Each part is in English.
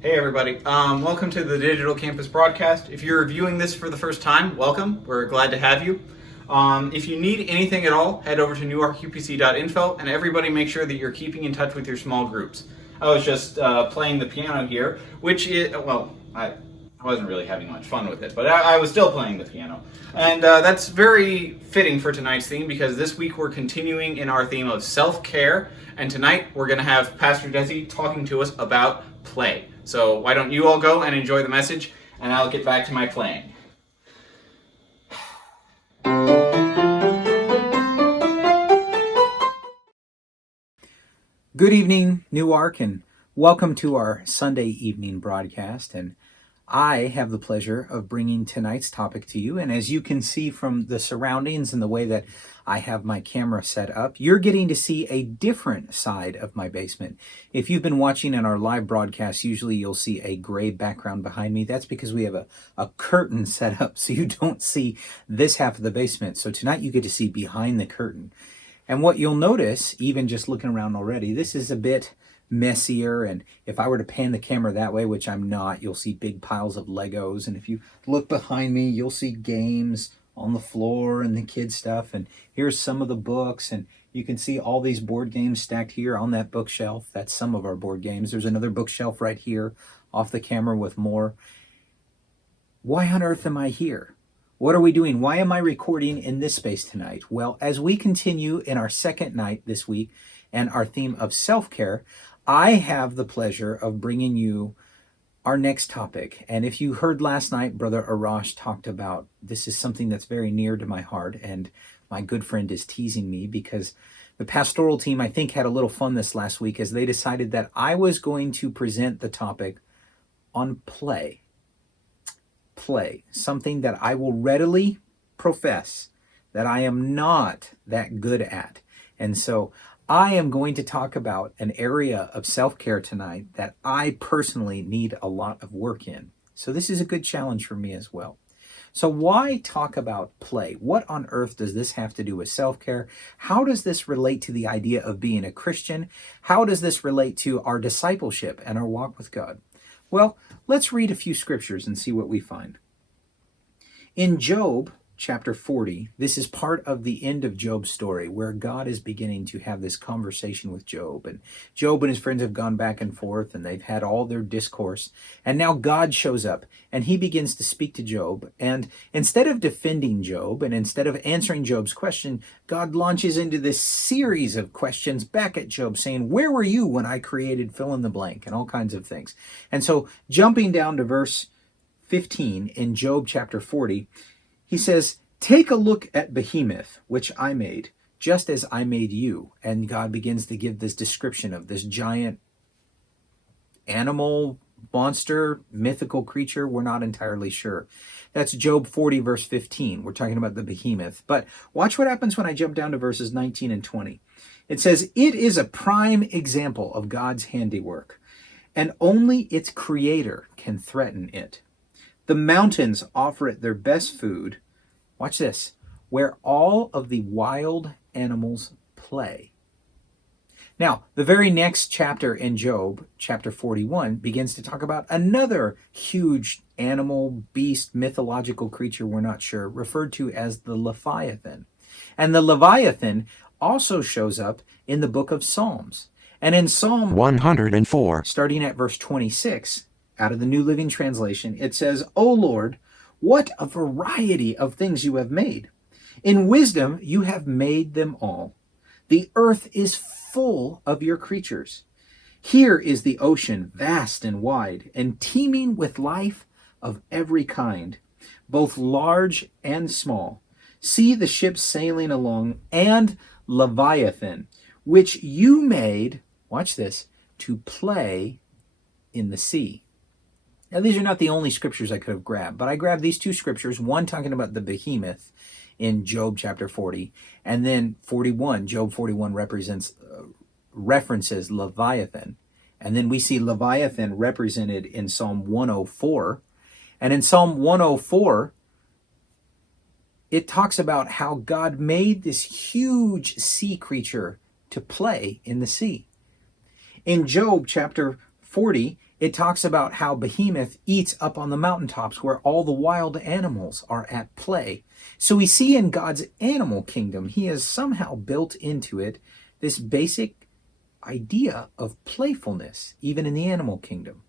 Hey everybody, welcome to the Digital Campus Broadcast. If you're viewing this for the first time, welcome. We're glad to have you. If you need anything at all, head over to newarkupc.info, and everybody make sure that you're keeping in touch with your small groups. I was just playing the piano here, which is, well, I wasn't really having much fun with it, but I was still playing the piano. And that's very fitting for tonight's theme, because this week we're continuing in our theme of self-care, and tonight we're going to have Pastor Desi talking to us about play. So why don't you all go and enjoy the message, and I'll get back to my playing. Good evening, Newark, and welcome to our Sunday evening broadcast. And I have the pleasure of bringing tonight's topic to you. And as you can see from the surroundings and the way that I have my camera set up, you're getting to see a different side of my basement. If you've been watching in our live broadcast, usually you'll see a gray background behind me. That's because we have a curtain set up so you don't see this half of the basement. So tonight you get to see behind the curtain. And what you'll notice, even just looking around already, this is a bit messier, and if I were to pan the camera that way, which I'm not, you'll see big piles of Legos, and if you look behind me, you'll see games on the floor and the kids stuff, and here's some of the books, and you can see all these board games stacked here on that bookshelf. That's some of our board games. There's another bookshelf right here off the camera with more. Why on earth am I here? What are we doing? Why am I recording in this space tonight? Well, as we continue in our second night this week and our theme of self-care, I have the pleasure of bringing you our next topic. And if you heard last night, Brother Arash talked about, this is something that's very near to my heart, and my good friend is teasing me because the pastoral team, I think, had a little fun this last week as they decided that I was going to present the topic on play. Play, something that I will readily profess that I am not that good at. And so I am going to talk about an area of self-care tonight that I personally need a lot of work in. So this is a good challenge for me as well. So why talk about play? What on earth does this have to do with self-care? How does this relate to the idea of being a Christian? How does this relate to our discipleship and our walk with God? Well, let's read a few scriptures and see what we find. In Job chapter 40, this is part of the end of Job's story, where God is beginning to have this conversation with Job. And Job and his friends have gone back and forth, and they've had all their discourse. And now God shows up, and he begins to speak to Job. And instead of defending Job, and instead of answering Job's question, God launches into this series of questions back at Job, saying, where were you when I created fill in the blank, and all kinds of things. And so jumping down to verse 15 in Job chapter 40, he says, take a look at Behemoth, which I made, just as I made you. And God begins to give this description of this giant animal, monster, mythical creature. We're not entirely sure. That's Job 40, verse 15. We're talking about the Behemoth. But watch what happens when I jump down to verses 19 and 20. It says, it is a prime example of God's handiwork, and only its creator can threaten it. The mountains offer it their best food. Watch this. Where all of the wild animals play. Now, the very next chapter in Job, chapter 41, begins to talk about another huge animal, beast, mythological creature, we're not sure, referred to as the Leviathan. And the Leviathan also shows up in the book of Psalms. And in Psalm 104, starting at verse 26, out of the New Living Translation, it says, "O Lord, what a variety of things you have made. In wisdom you have made them all. The earth is full of your creatures. Here is the ocean, vast and wide, and teeming with life of every kind, both large and small. See the ships sailing along, and Leviathan, which you made," watch this, "to play in the sea." Now, these are not the only scriptures I could have grabbed, but I grabbed these two scriptures, one talking about the behemoth in Job chapter 40, and then 41, Job 41 references Leviathan. And then we see Leviathan represented in Psalm 104. And in Psalm 104, it talks about how God made this huge sea creature to play in the sea. In Job chapter 40, it talks about how Behemoth eats up on the mountaintops where all the wild animals are at play. So we see in God's animal kingdom, he has somehow built into it this basic idea of playfulness, even in the animal kingdom.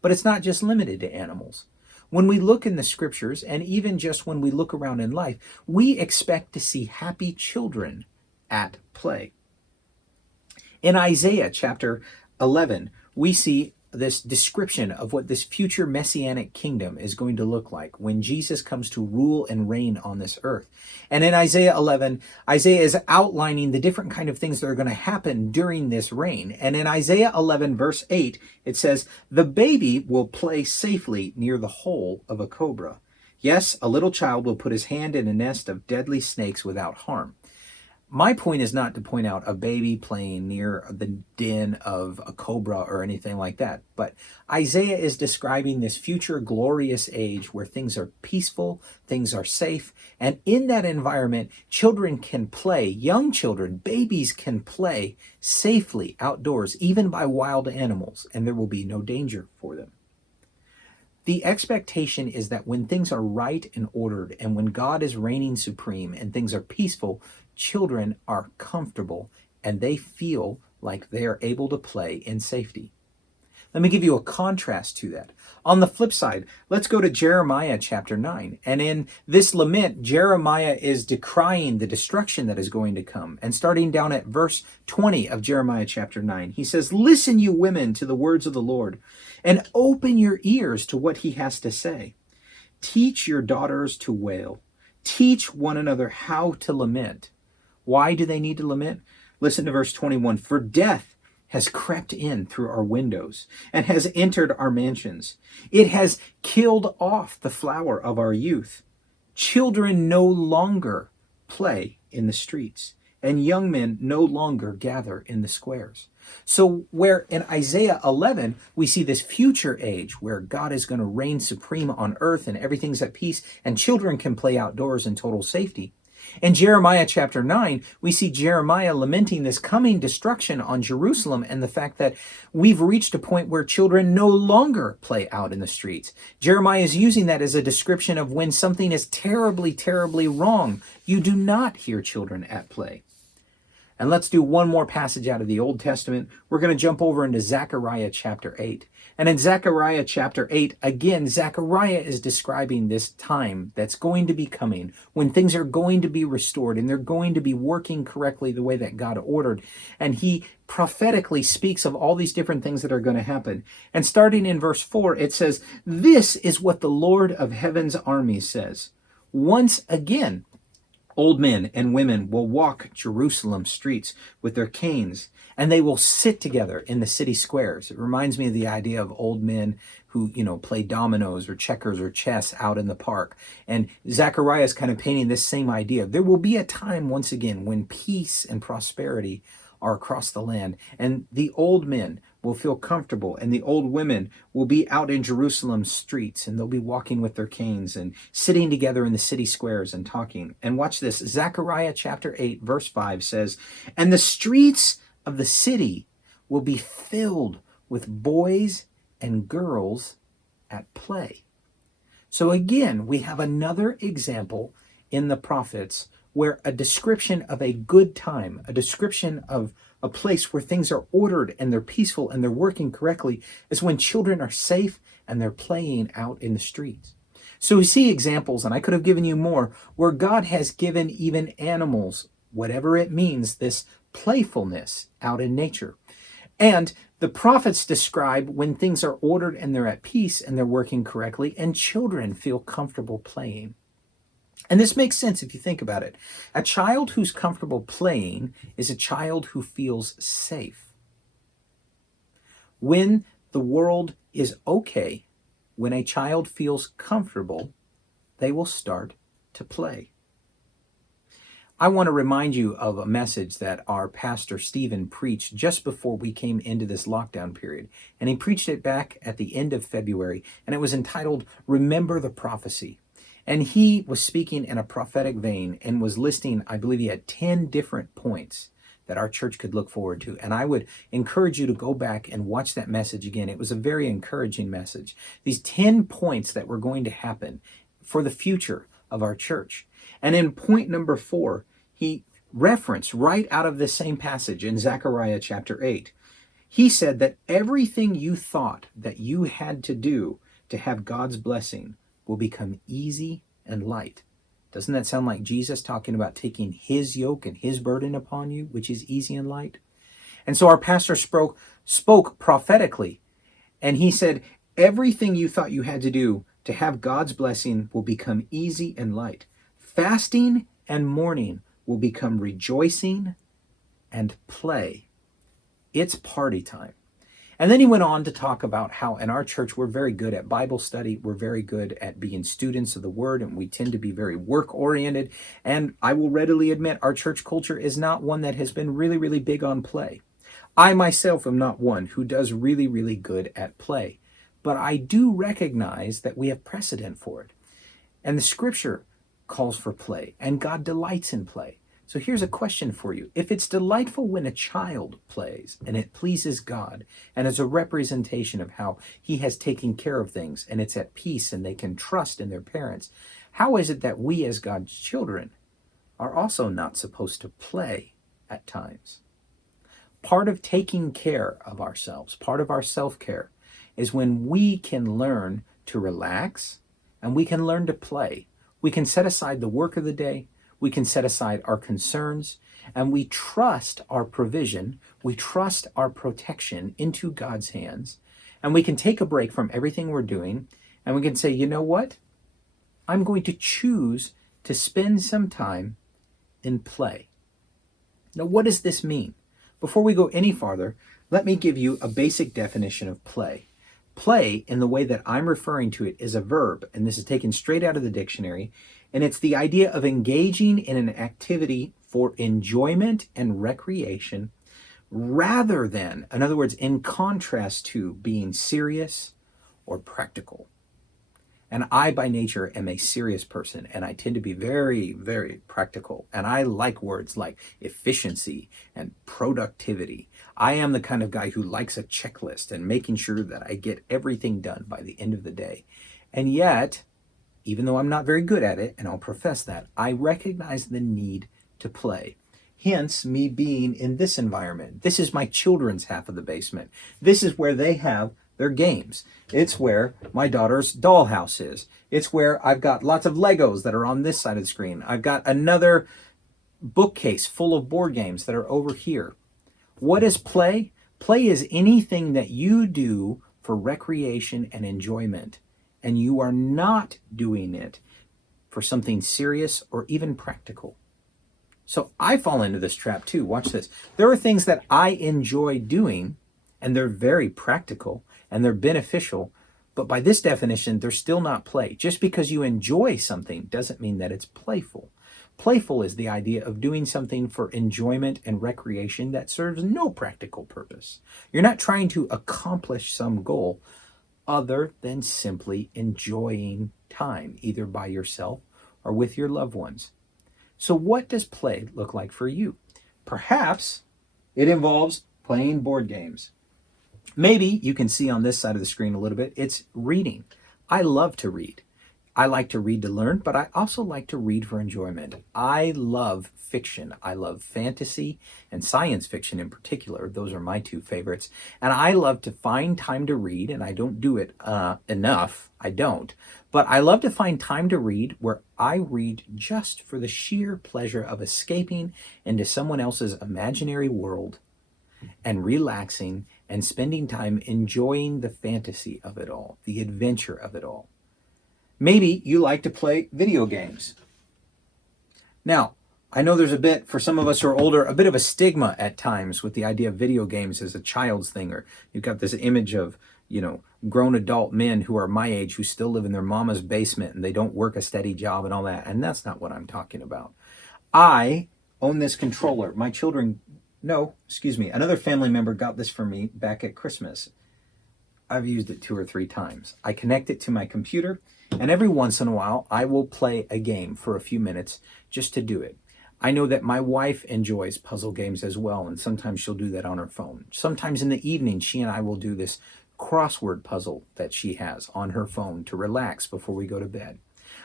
But it's not just limited to animals. When we look in the scriptures, and even just when we look around in life, we expect to see happy children at play. In Isaiah chapter 11, we see this description of what this future messianic kingdom is going to look like when Jesus comes to rule and reign on this earth. And in Isaiah 11, Isaiah is outlining the different kind of things that are going to happen during this reign. And in Isaiah 11, verse 8, it says, "The baby will play safely near the hole of a cobra. Yes, a little child will put his hand in a nest of deadly snakes without harm." My point is not to point out a baby playing near the den of a cobra or anything like that, but Isaiah is describing this future glorious age where things are peaceful, things are safe, and in that environment, children can play, young children, babies can play safely outdoors, even by wild animals, and there will be no danger for them. The expectation is that when things are right and ordered, and when God is reigning supreme and things are peaceful, children are comfortable and they feel like they are able to play in safety. Let me give you a contrast to that. On the flip side, let's go to Jeremiah chapter 9. And in this lament, Jeremiah is decrying the destruction that is going to come. And starting down at verse 20 of Jeremiah chapter 9, he says, "Listen, you women, to the words of the Lord, and open your ears to what he has to say. Teach your daughters to wail. Teach one another how to lament." Why do they need to lament? Listen to verse 21. "For death has crept in through our windows and has entered our mansions. It has killed off the flower of our youth. Children no longer play in the streets, and young men no longer gather in the squares." So where in Isaiah 11, we see this future age where God is going to reign supreme on earth and everything's at peace and children can play outdoors in total safety. In Jeremiah chapter 9, we see Jeremiah lamenting this coming destruction on Jerusalem and the fact that we've reached a point where children no longer play out in the streets. Jeremiah is using that as a description of when something is terribly, terribly wrong. You do not hear children at play. And let's do one more passage out of the Old Testament. We're going to jump over into Zechariah chapter 8. And in Zechariah chapter 8, again, Zechariah is describing this time that's going to be coming when things are going to be restored and they're going to be working correctly the way that God ordered. And he prophetically speaks of all these different things that are going to happen. And starting in verse 4, it says, "This is what the Lord of heaven's armies says. Once again, old men and women will walk Jerusalem streets with their canes, and they will sit together in the city squares." It reminds me of the idea of old men who, play dominoes or checkers or chess out in the park. And Zechariah is kind of painting this same idea. There will be a time once again when peace and prosperity are across the land, and the old men will feel comfortable, and the old women will be out in Jerusalem's streets, and they'll be walking with their canes and sitting together in the city squares and talking. And watch this. Zechariah chapter 8, verse 5 says, "And the streets of the city will be filled with boys and girls at play. So again, we have another example in the prophets where a description of a good time, a description of a place where things are ordered and they're peaceful and they're working correctly, is when children are safe and they're playing out in the streets. So we see examples, and I could have given you more, where God has given even animals, whatever it means, this playfulness out in nature. And the prophets describe when things are ordered and they're at peace and they're working correctly, and children feel comfortable playing. And this makes sense if you think about it. A child who's comfortable playing is a child who feels safe. When the world is okay, when a child feels comfortable, they will start to play. I want to remind you of a message that our pastor Stephen preached just before we came into this lockdown period. And he preached it back at the end of February, and it was entitled, Remember the Prophecy. And he was speaking in a prophetic vein and was listing, I believe he had 10 different points that our church could look forward to. And I would encourage you to go back and watch that message again. It was a very encouraging message. These 10 points that were going to happen for the future of our church. And in point number 4, he referenced right out of this same passage in Zechariah chapter 8. He said that everything you thought that you had to do to have God's blessing will become easy and light. Doesn't that sound like Jesus talking about taking his yoke and his burden upon you, which is easy and light? And so our pastor spoke prophetically, and he said, everything you thought you had to do to have God's blessing will become easy and light. Fasting and mourning will become rejoicing and play. It's party time. And then he went on to talk about how in our church we're very good at Bible study, we're very good at being students of the Word, and we tend to be very work-oriented. And I will readily admit our church culture is not one that has been really, really big on play. I myself am not one who does really, really good at play. But I do recognize that we have precedent for it. And the Scripture calls for play, and God delights in play. So here's a question for you. If it's delightful when a child plays and it pleases God and is a representation of how he has taken care of things and it's at peace and they can trust in their parents, how is it that we as God's children are also not supposed to play at times? Part of taking care of ourselves, part of our self-care, is when we can learn to relax and we can learn to play. We can set aside the work of the day. We can set aside our concerns, and we trust our provision, we trust our protection into God's hands, and we can take a break from everything we're doing, and we can say, you know what? I'm going to choose to spend some time in play. Now, what does this mean? Before we go any farther, let me give you a basic definition of play. Play, in the way that I'm referring to it, is a verb, and this is taken straight out of the dictionary, and it's the idea of engaging in an activity for enjoyment and recreation rather than, in other words, in contrast to being serious or practical. And I, by nature, am a serious person, and I tend to be very, very practical. And I like words like efficiency and productivity. I am the kind of guy who likes a checklist and making sure that I get everything done by the end of the day. And yet, even though I'm not very good at it, and I'll profess that, I recognize the need to play. Hence, me being in this environment. This is my children's half of the basement. This is where they have their games. It's where my daughter's dollhouse is. It's where I've got lots of Legos that are on this side of the screen. I've got another bookcase full of board games that are over here. What is play? Play is anything that you do for recreation and enjoyment, and you are not doing it for something serious or even practical. So I fall into this trap too. Watch this. There are things that I enjoy doing, and they're very practical and they're beneficial, but by this definition, they're still not play. Just because you enjoy something doesn't mean that it's playful. Playful is the idea of doing something for enjoyment and recreation that serves no practical purpose. You're not trying to accomplish some goal other than simply enjoying time, either by yourself or with your loved ones. So what does play look like for you? Perhaps It involves playing board games. Maybe you can see on this side of the screen a little bit, it's reading. I love to read. I like to read to learn, but I also like to read for enjoyment. I love fiction. I love fantasy and science fiction in particular. Those are my two favorites. And I love to find time to read, and I don't do it enough. I don't. But I love to find time to read where I read just for the sheer pleasure of escaping into someone else's imaginary world and relaxing and spending time enjoying the fantasy of it all, the adventure of it all. Maybe you like to play video games. Now, I know there's for some of us who are older, a bit of a stigma at times with the idea of video games as a child's thing, or you've got this image of, grown adult men who are my age who still live in their mama's basement and they don't work a steady job and all that. And that's not what I'm talking about. I own this controller. My children, another family member got this for me back at Christmas. I've used it 2 or 3 times. I connect it to my computer, and every once in a while, I will play a game for a few minutes just to do it. I know that my wife enjoys puzzle games as well, and sometimes she'll do that on her phone. Sometimes in the evening, she and I will do this crossword puzzle that she has on her phone to relax before we go to bed.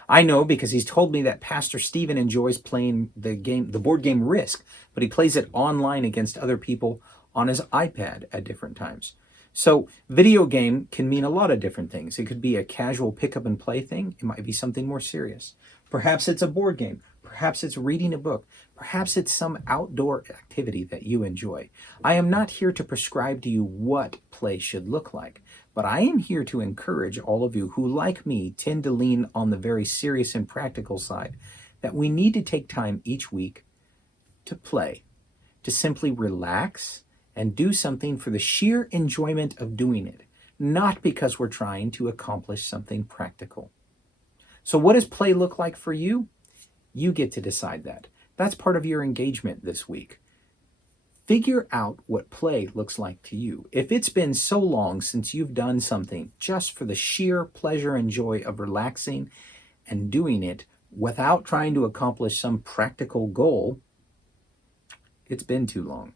I know because he's told me that Pastor Stephen enjoys playing the board game Risk, but he plays it online against other people on his iPad at different times. So video game can mean a lot of different things. It could be a casual pick up and play thing. It might be something more serious. Perhaps it's a board game. Perhaps it's reading a book. Perhaps it's some outdoor activity that you enjoy. I am not here to prescribe to you what play should look like, but I am here to encourage all of you who, like me, tend to lean on the very serious and practical side, that we need to take time each week to play, to simply relax and do something for the sheer enjoyment of doing it, not because we're trying to accomplish something practical. So what does play look like for you? You get to decide that. That's part of your engagement this week. Figure out what play looks like to you. If it's been so long since you've done something just for the sheer pleasure and joy of relaxing and doing it without trying to accomplish some practical goal, it's been too long.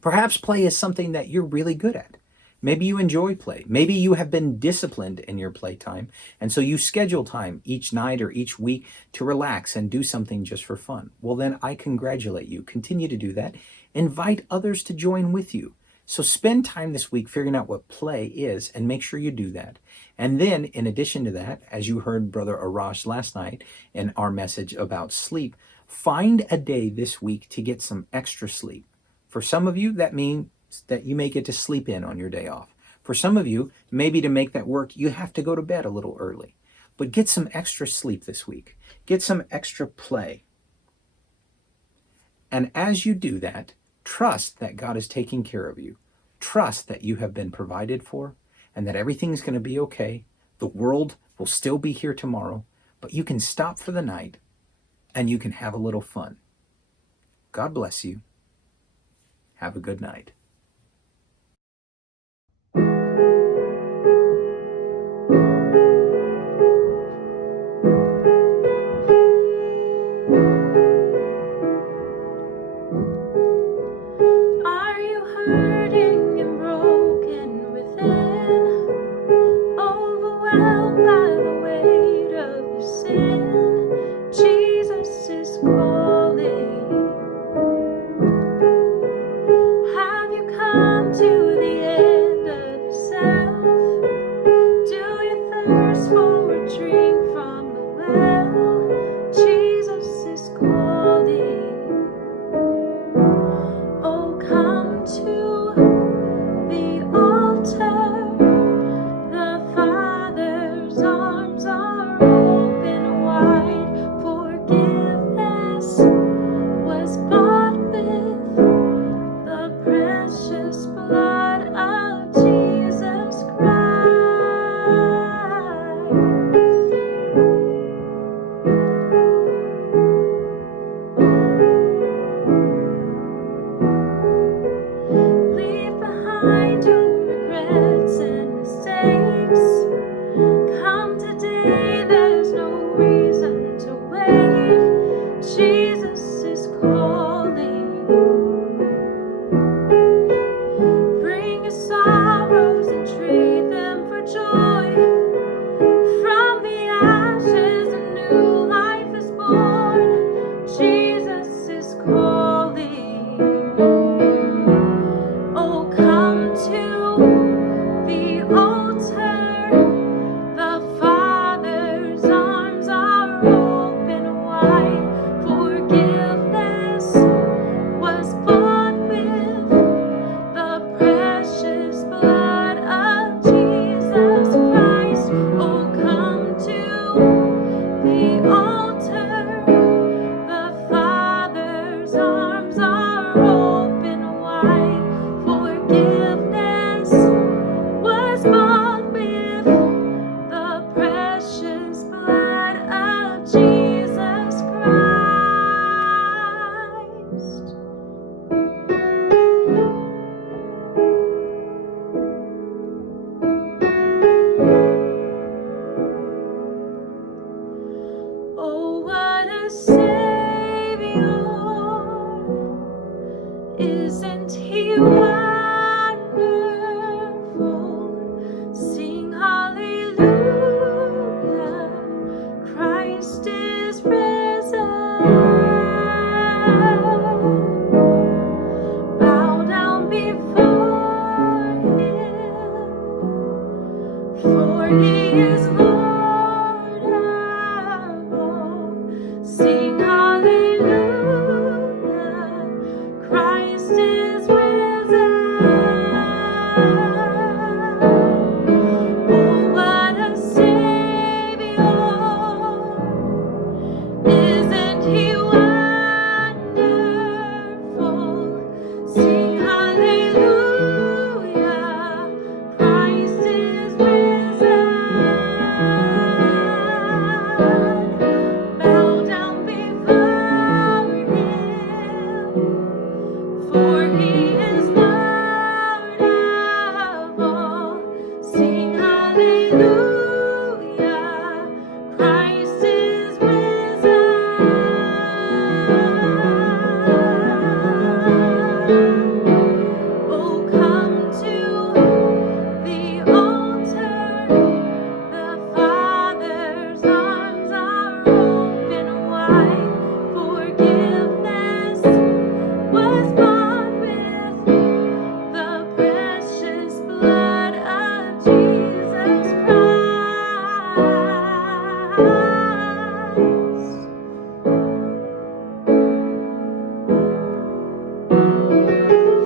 Perhaps play is something that you're really good at. Maybe you enjoy play. Maybe you have been disciplined in your playtime, and so you schedule time each night or each week to relax and do something just for fun. Well, then I congratulate you. Continue to do that. Invite others to join with you. So spend time this week figuring out what play is and make sure you do that. And then, in addition to that, as you heard Brother Arash last night in our message about sleep, find a day this week to get some extra sleep. For some of you, that means that you may get to sleep in on your day off. For some of you, maybe to make that work, you have to go to bed a little early. But get some extra sleep this week. Get some extra play. And as you do that, trust that God is taking care of you. Trust that you have been provided for and that everything's going to be okay. The world will still be here tomorrow, but you can stop for the night and you can have a little fun. God bless you. Have a good night. Are you hurting and broken within? Overwhelmed by the weight of your sin? Jesus is calling. Have you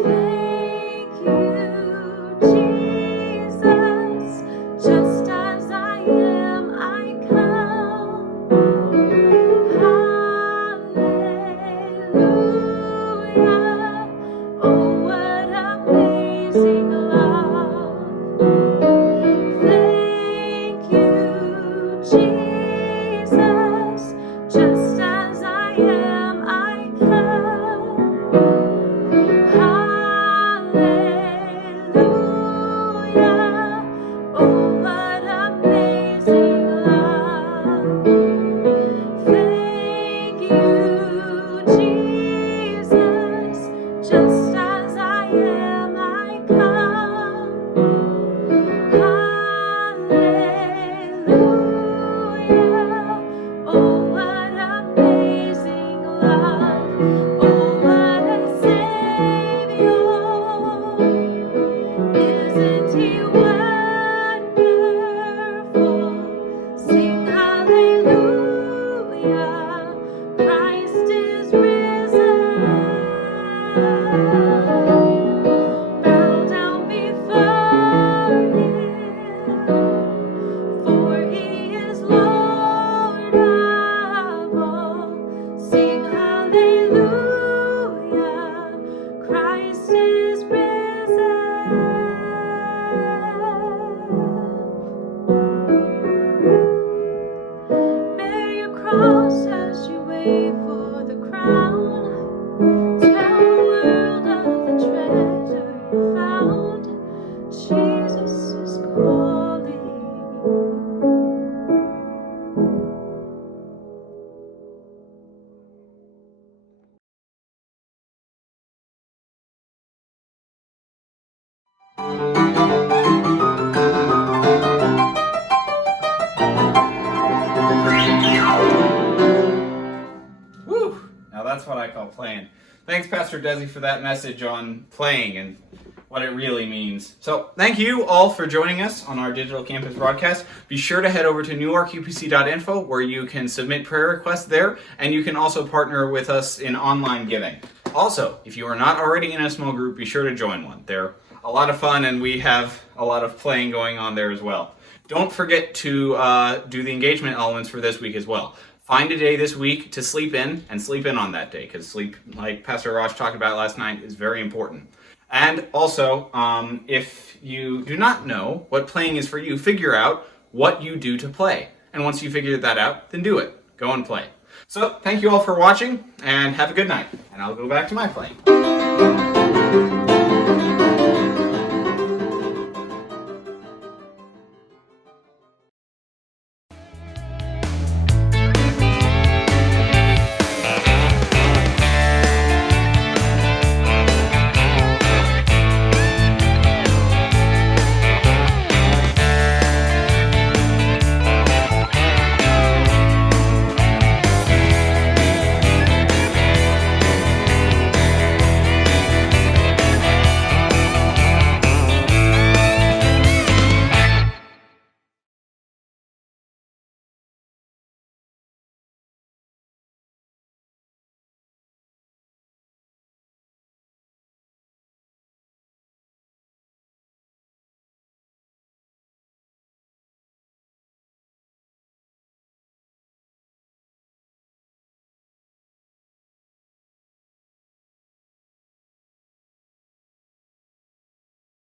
Thank you, Jesus. Just as I am, I come. Hallelujah. Oh, what amazing love. Thank you, Jesus. Just as I am, I come. Hallelujah. Oh, what amazing love. Thank you, Jesus. Just as I am, I come. Hallelujah. Oh, what amazing love. Oh, what a Savior. Isn't He wonderful? Sing hallelujah. Christ is risen. Bow down before Him, for He is Lord of all. Sing hallelujah. Christ is risen. Bear your cross as you wait for the crown. Tell the world of the treasure you found. Jesus is calling. Woo! Now that's what I call playing. Thanks, Pastor Desi, for that message on playing and what it really means. So, thank you all for joining us on our digital campus broadcast. Be sure to head over to newarkupc.info where you can submit prayer requests there, and you can also partner with us in online giving. Also, if you are not already in a small group, be sure to join one. They're a lot of fun, and we have a lot of playing going on there as well. Don't forget to do the engagement elements for this week as well. Find a day this week to sleep in, and sleep in on that day, because sleep, like Pastor Raj talked about last night, is very important. And also, if you do not know what playing is for you, figure out what you do to play. And once you figure that out, then do it. Go and play. So, thank you all for watching, and have a good night. And I'll go back to my playing.